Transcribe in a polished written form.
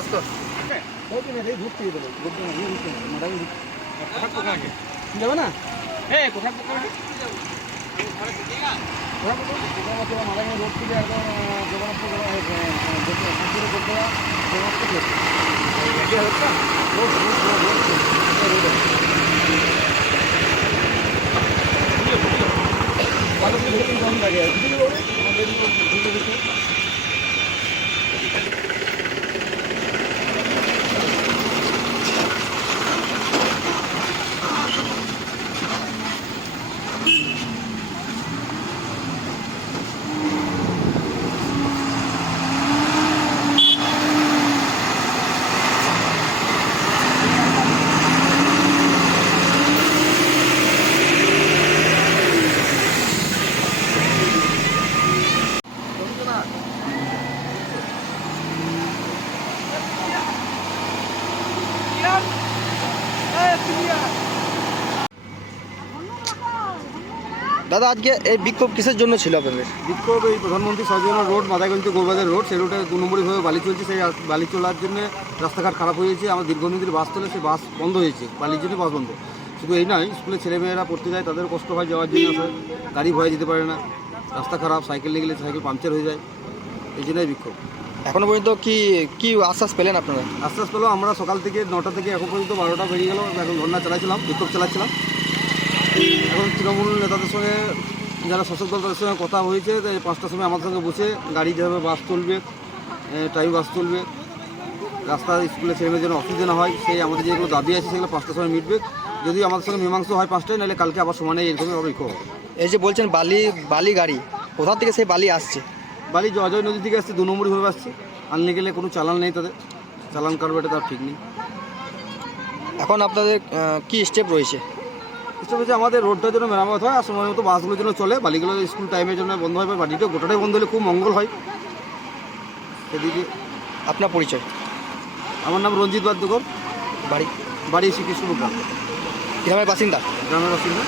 রাস্তা যাবে না রোড থেকে একদম দাদা আজকে এই বিক্ষোভ কিসের জন্য ছিল আপনাদের? বিক্ষোভ এই প্রধানমন্ত্রী সজনা রোড মাদারগঞ্জ গোলবাজার রোড, সেই রোডে 2 নম্বরইভাবে বালি চলছে। সেই বালি চলার জন্য রাস্তাঘাট খারাপ হয়েছে। আমার দীর্ঘদিনের বাস চলে, সেই বাস বন্ধ হয়েছে, বালির জন্য বাস বন্ধ। শুধু এই নয়, স্কুলের ছেলেমেয়েরা পড়তে যায়, তাদের কষ্ট হয় যাওয়ার জন্য, আসলে গাড়ি ভয়ে যেতে পারে না, রাস্তা খারাপ, সাইকেল নিয়ে গেলে সাইকেল পাংচার হয়ে যায়, এই জন্যই বিক্ষোভ। এখনো পর্যন্ত কি আশ্বাস পেলেন আপনারা? আশ্বাস পেলো, আমরা সকাল থেকে 9টা থেকে এখন পর্যন্ত 12টা বেরিয়ে গেল, এখন ধর্না চালাচ্ছিলাম, বিক্ষোভ চালাচ্ছিলাম। এখন তৃণমূল নেতাদের সঙ্গে, যারা শাসক দল, তাদের সঙ্গে কথা হয়েছে। 5টার সময় আমাদের সঙ্গে বসে গাড়ি যেভাবে বাস চলবে, টাইম বাস চলবে, রাস্তা স্কুলে ছেলেমেয়ের জন্য অসুবিধা না হয়, সেই আমাদের যেগুলো দাবি আছে সেগুলো 5টার সময় মিটবে। যদি আমাদের সঙ্গে মীমাংসা হয় 5টায়, নাহলে কালকে আবার সমানে এরকমই বিক্ষোভ হবে। এই যে বলছেন বালি গাড়ি, কোথা থেকে সেই বালি আসছে? বালি অজয় নদী থেকে আসছে, 2 নম্বরইভাবে আসছে। আনলে গেলে কোনো চালান নেই, তাদের চালান কারবে, এটা তার ঠিক নেই। এখন আপনাদের কি স্টেপ রয়েছে? স্টেপ হচ্ছে আমাদের রোডটার জন্য মেরামত হয়, আর সময় মতো বাসগুলোর জন্য চলে, বালিগুলো স্কুল টাইমের জন্য বন্ধ হয়, বা বাড়িটা গোটাটাই বন্ধ হলে খুব মঙ্গল হয়। সেদিকে আপনার পরিচয়? আমার নাম রঞ্জিত বাদ্যকর, বাড়ি? বাড়ি শ্রীকৃষ্ণপুর গ্রাম, গ্রামের বাসিন্দা? গ্রামের বাসিন্দা।